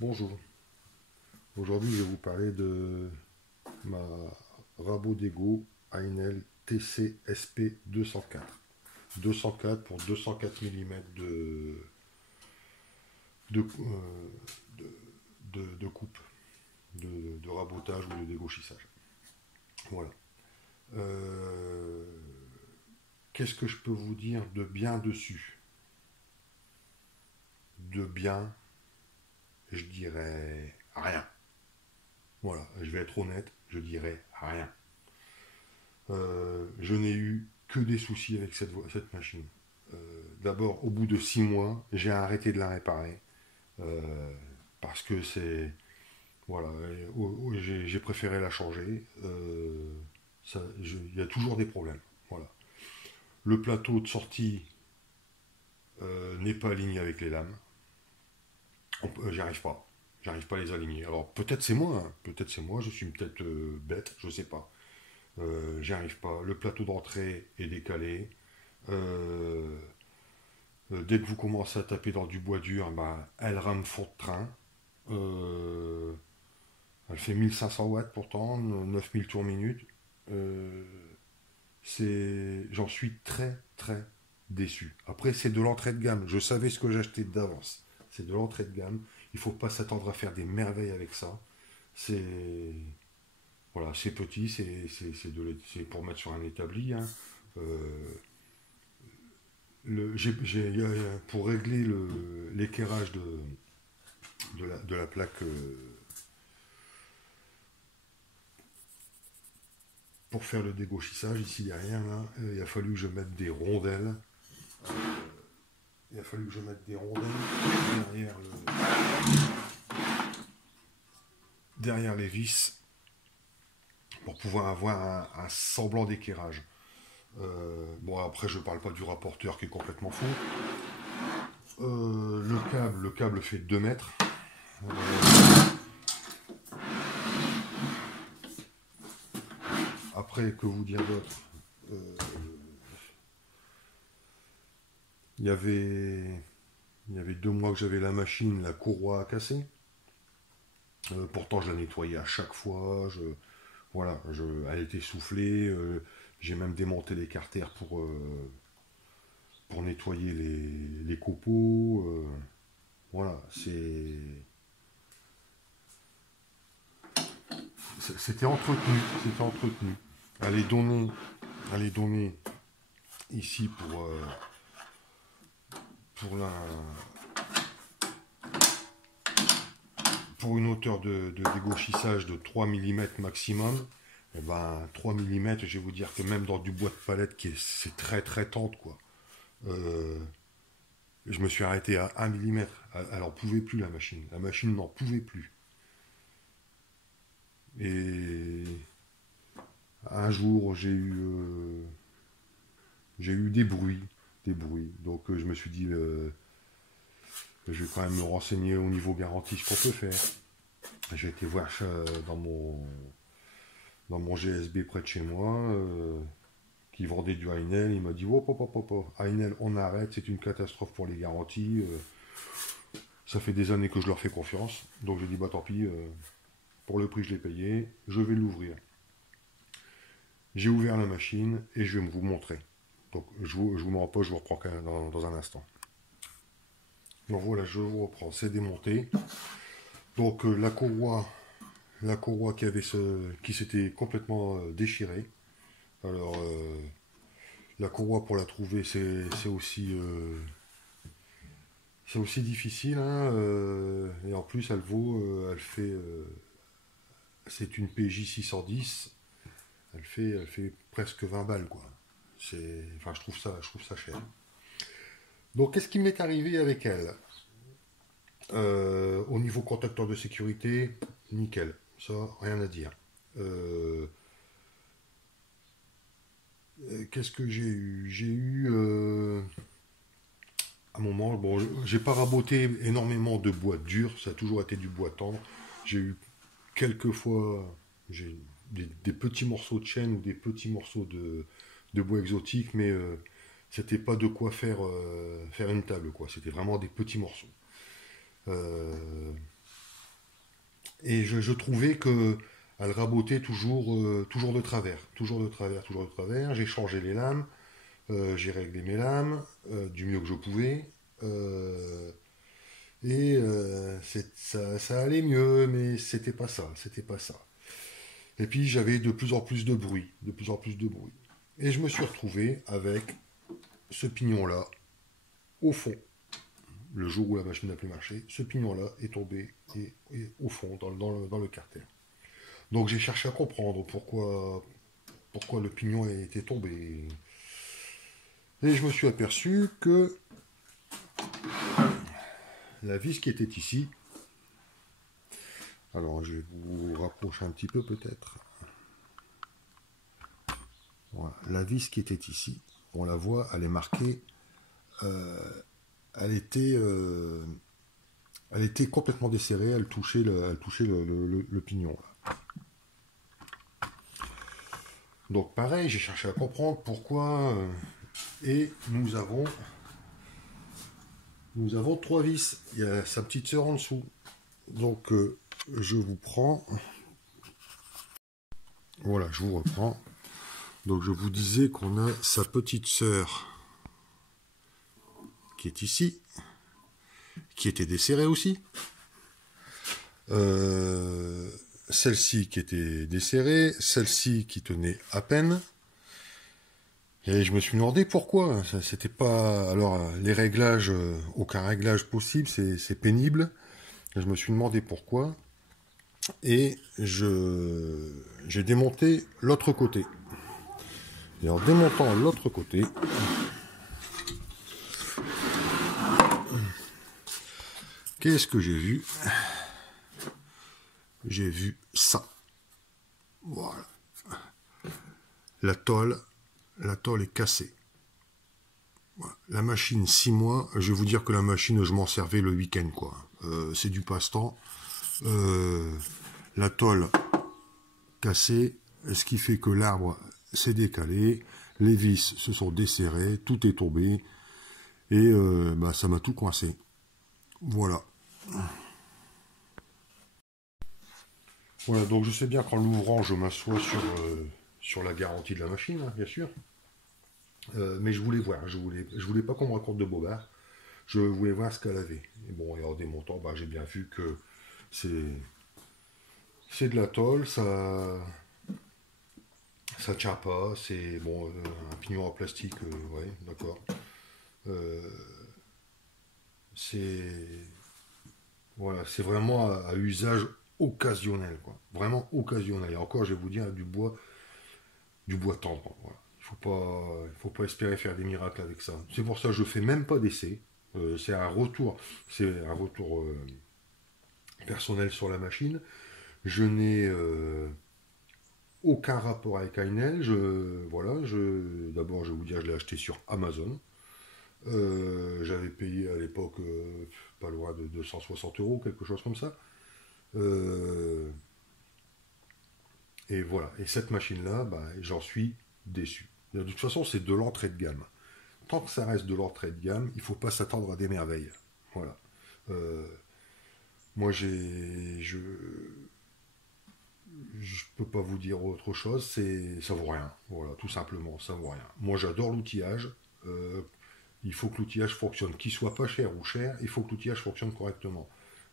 Bonjour, aujourd'hui je vais vous parler de ma Rabot Dego Ainel TC-SP 204. 204 pour 204 mm de, de coupe, de rabotage ou de dégauchissage. Voilà. Euh, Qu'est-ce que je peux vous dire de bien dessus? De bien, je dirais rien. Voilà, je vais être honnête, je dirais rien. Je n'ai eu que des soucis avec cette machine. D'abord, au bout de 6 mois, j'ai arrêté de la réparer. euh, Parce que c'est. Voilà, j'ai préféré la changer. Il y a toujours des problèmes. Voilà. Le plateau de sortie n'est pas aligné avec les lames. J'y arrive pas. J'arrive pas à les aligner. Alors peut-être c'est moi, hein. Peut-être c'est moi, je suis peut-être bête, je sais pas. J'y arrive pas. Le plateau d'entrée est décalé. Euh, Dès que vous commencez à taper dans du bois dur, bah, elle rame fond de train. Euh, Elle fait 1500 watts pourtant, 9000 tours minute. Euh, J'en suis très très déçu. Après, c'est de l'entrée de gamme. Je savais ce que j'achetais d'avance. C'est de l'entrée de gamme. Il ne faut pas s'attendre à faire des merveilles avec ça. C'est voilà, c'est petit, c'est pour mettre sur un établi, hein. Euh, pour régler l'équerrage de la plaque, pour faire le dégauchissage, ici derrière, là, il a fallu que je mette des rondelles. Il a fallu que je mette des rondelles derrière les vis pour pouvoir avoir un semblant d'équerrage. Bon, après, je ne parle pas du rapporteur qui est complètement fou. Le câble fait 2 mètres. Après, que vous dire d'autre? Euh, Il y avait il y avait 2 mois que j'avais la machine, la courroie a cassé. Pourtant, je la nettoyais à chaque fois. Voilà, elle était soufflée. J'ai même démonté les carters pour nettoyer les copeaux. Voilà, c'était entretenu. C'était entretenu. Elle est donnée, elle est donnée ici pour, la, pour une hauteur de dégauchissage de 3 mm maximum. Et ben, 3 mm, je vais vous dire que même dans du bois de palette, c'est très très tendre, quoi. Euh, je me suis arrêté à 1 mm. Elle n'en pouvait plus, la machine. La machine n'en pouvait plus. Et un jour, j'ai eu des bruits. Des bruits. Donc je me suis dit, je vais quand même me renseigner au niveau garantie ce qu'on peut faire. J'ai été voir dans mon GSB près de chez moi, qui vendait du Heinel. Il m'a dit, oh, Heinel, on arrête, c'est une catastrophe pour les garanties. Ça fait des années que je leur fais confiance. Donc j'ai dit, bah tant pis, pour le prix je l'ai payé, je vais l'ouvrir. J'ai ouvert la machine et je vais vous montrer. Donc je vous mets en pause, je vous reprends dans un instant. Donc voilà, je vous reprends, c'est démonté. Donc la courroie qui s'était complètement déchirée. Alors la courroie pour la trouver, c'est aussi difficile, hein, et en plus c'est une PJ 610. Elle fait presque 20 balles, quoi. Enfin, je trouve ça cher. Donc, qu'est-ce qui m'est arrivé avec elle? Au niveau contacteur de sécurité, nickel. Ça, rien à dire. Euh, Qu'est-ce que j'ai eu? J'ai eu un moment, bon, j'ai pas raboté énormément de bois dur, ça a toujours été du bois tendre. J'ai eu quelques fois j'ai des petits morceaux de chêne ou des petits morceaux de bois exotique, mais c'était pas de quoi faire une table, quoi. C'était vraiment des petits morceaux. Euh, Et je trouvais que elle rabotait toujours, toujours de travers, toujours de travers, toujours de travers. J'ai changé les lames, j'ai réglé mes lames du mieux que je pouvais. euh, ça allait mieux, mais c'était pas ça, c'était pas ça. Et puis j'avais de plus en plus de bruit, de plus en plus de bruit. Et je me suis retrouvé avec ce pignon-là au fond. Le jour où la machine n'a plus marché, ce pignon-là est tombé au fond, dans le carter. Donc j'ai cherché à comprendre pourquoi le pignon était tombé. Et je me suis aperçu que la vis qui était ici, alors je vais vous rapprocher un petit peu peut-être. Voilà, la vis qui était ici, on la voit, elle est marquée, elle était, euh, elle était complètement desserrée, elle touchait le pignon. Là. Donc pareil, j'ai cherché à comprendre pourquoi, et nous avons trois vis. Il y a sa petite sœur en dessous. Donc je vous prends, voilà, je vous reprends. Donc je vous disais qu'on a sa petite sœur qui est ici, qui était desserrée aussi. Euh, Celle-ci qui était desserrée, celle-ci qui tenait à peine. Et je me suis demandé pourquoi. C'était pas. Alors les réglages, aucun réglage possible, c'est pénible. Et je me suis demandé pourquoi. Et j'ai démonté l'autre côté. Et en démontant l'autre côté, qu'est-ce que j'ai vu? J'ai vu ça. Voilà. La tôle est cassée. Voilà. La machine, 6 mois, je vais vous dire que la machine, je m'en servais le week-end, quoi. C'est du passe-temps. La tôle cassée, ce qui fait que l'arbre s'est décalé, les vis se sont desserrées, tout est tombé, et ça m'a tout coincé. Voilà. Voilà, donc je sais bien qu'en l'ouvrant, je m'assois sur la garantie de la machine, hein, bien sûr. Mais je voulais voir, je voulais pas qu'on me raconte de bobard. Je voulais voir ce qu'elle avait. Et bon, et en démontant, j'ai bien vu que c'est de la tôle, ça tient pas, c'est bon, un pignon en plastique, ouais, d'accord. Euh, c'est voilà, c'est vraiment à usage occasionnel, quoi. Vraiment occasionnel. Et encore, je vais vous dire, du bois tendre. Voilà. Il faut pas espérer faire des miracles avec ça. C'est pour ça que je fais même pas d'essai. C'est un retour personnel sur la machine. Je n'ai aucun rapport avec Ainel. D'abord, je vais vous dire, je l'ai acheté sur Amazon. J'avais payé à l'époque pas loin de 260 euros, quelque chose comme ça. Euh, et voilà. Et cette machine-là, j'en suis déçu. De toute façon, c'est de l'entrée de gamme. Tant que ça reste de l'entrée de gamme, il ne faut pas s'attendre à des merveilles. Voilà. Euh, Moi, je peux pas vous dire autre chose. Ça vaut rien. Voilà, tout simplement, ça vaut rien. Moi, j'adore l'outillage. Euh, il faut que l'outillage fonctionne, qu'il soit pas cher ou cher. Il faut que l'outillage fonctionne correctement.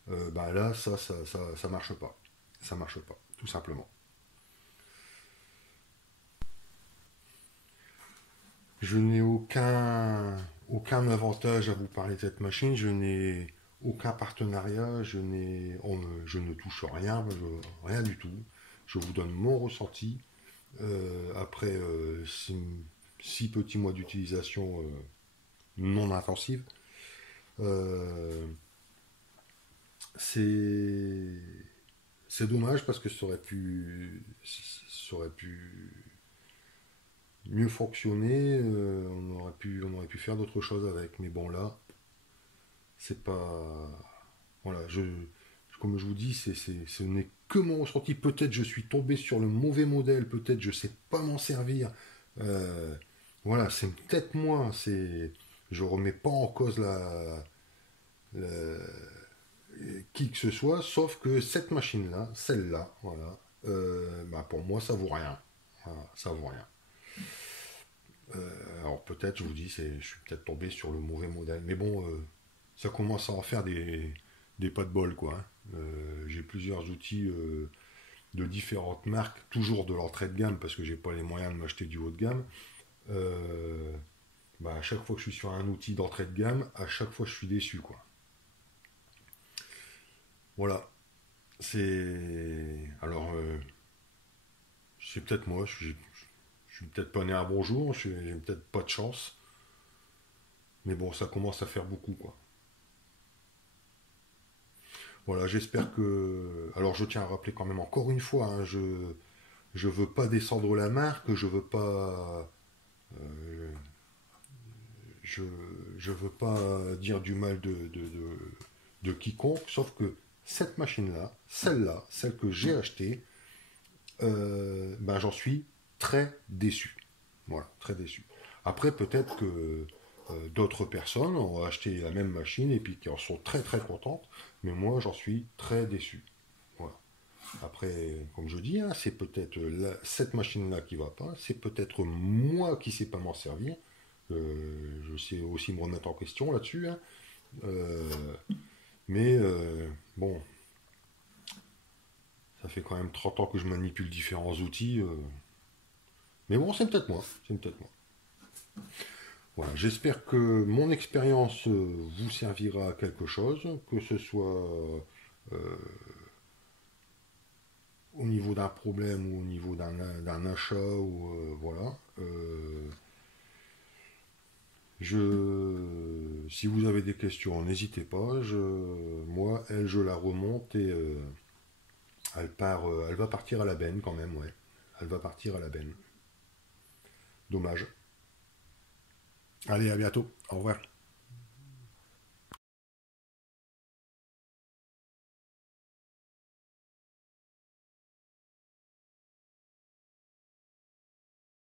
Là, ça marche pas. Ça marche pas, tout simplement. Je n'ai aucun avantage à vous parler de cette machine. Je n'ai aucun partenariat. Je ne touche rien, rien du tout. Je vous donne mon ressenti après 6 petits mois d'utilisation non intensive. Euh, c'est c'est dommage parce que ça aurait pu mieux fonctionner. On aurait pu faire d'autres choses avec. Mais bon là, c'est pas. Voilà, comme je vous dis, ce n'est que mon ressenti. Peut-être je suis tombé sur le mauvais modèle, peut-être je sais pas m'en servir. Euh, voilà, c'est peut-être moi. Je remets pas en cause la- qui que ce soit, sauf que cette machine-là, celle-là, voilà, bah pour moi, ça vaut rien. Voilà, ça vaut rien. Alors peut-être, je vous dis, je suis peut-être tombé sur le mauvais modèle. Mais bon, ça commence à en faire des pas de bol, quoi, hein. J'ai plusieurs outils de différentes marques, toujours de l'entrée de gamme, parce que j'ai pas les moyens de m'acheter du haut de gamme. Euh, Bah, à chaque fois que je suis sur un outil d'entrée de gamme, à chaque fois je suis déçu, quoi. Voilà. Alors, c'est peut-être moi, je suis peut-être pas né un bon jour, j'ai peut-être pas de chance, mais bon, ça commence à faire beaucoup, quoi. Voilà, j'espère que. Alors, je tiens à rappeler quand même encore une fois, hein, je veux pas descendre la marque, je veux pas. euh, je, je veux pas dire du mal de quiconque, sauf que cette machine-là, celle-là, celle que j'ai achetée, ben, j'en suis très déçu. Voilà, très déçu. Après, peut-être que d'autres personnes ont acheté la même machine et puis qui en sont très très contentes, mais moi j'en suis très déçu. Voilà. Après, comme je dis, hein, c'est peut-être cette machine-là qui va pas, c'est peut-être moi qui ne sais pas m'en servir. Je sais aussi me remettre en question là-dessus, hein. Euh, mais bon, ça fait quand même 30 ans que je manipule différents outils. Mais bon, c'est peut-être moi. C'est peut-être moi. Voilà, j'espère que mon expérience vous servira à quelque chose, que ce soit euh, au niveau d'un problème ou au niveau d'un achat ou voilà. Si vous avez des questions, n'hésitez pas. Moi, elle, je la remonte et elle va partir à la benne quand même, ouais. Elle va partir à la benne. Dommage. Allez, à bientôt. Au revoir.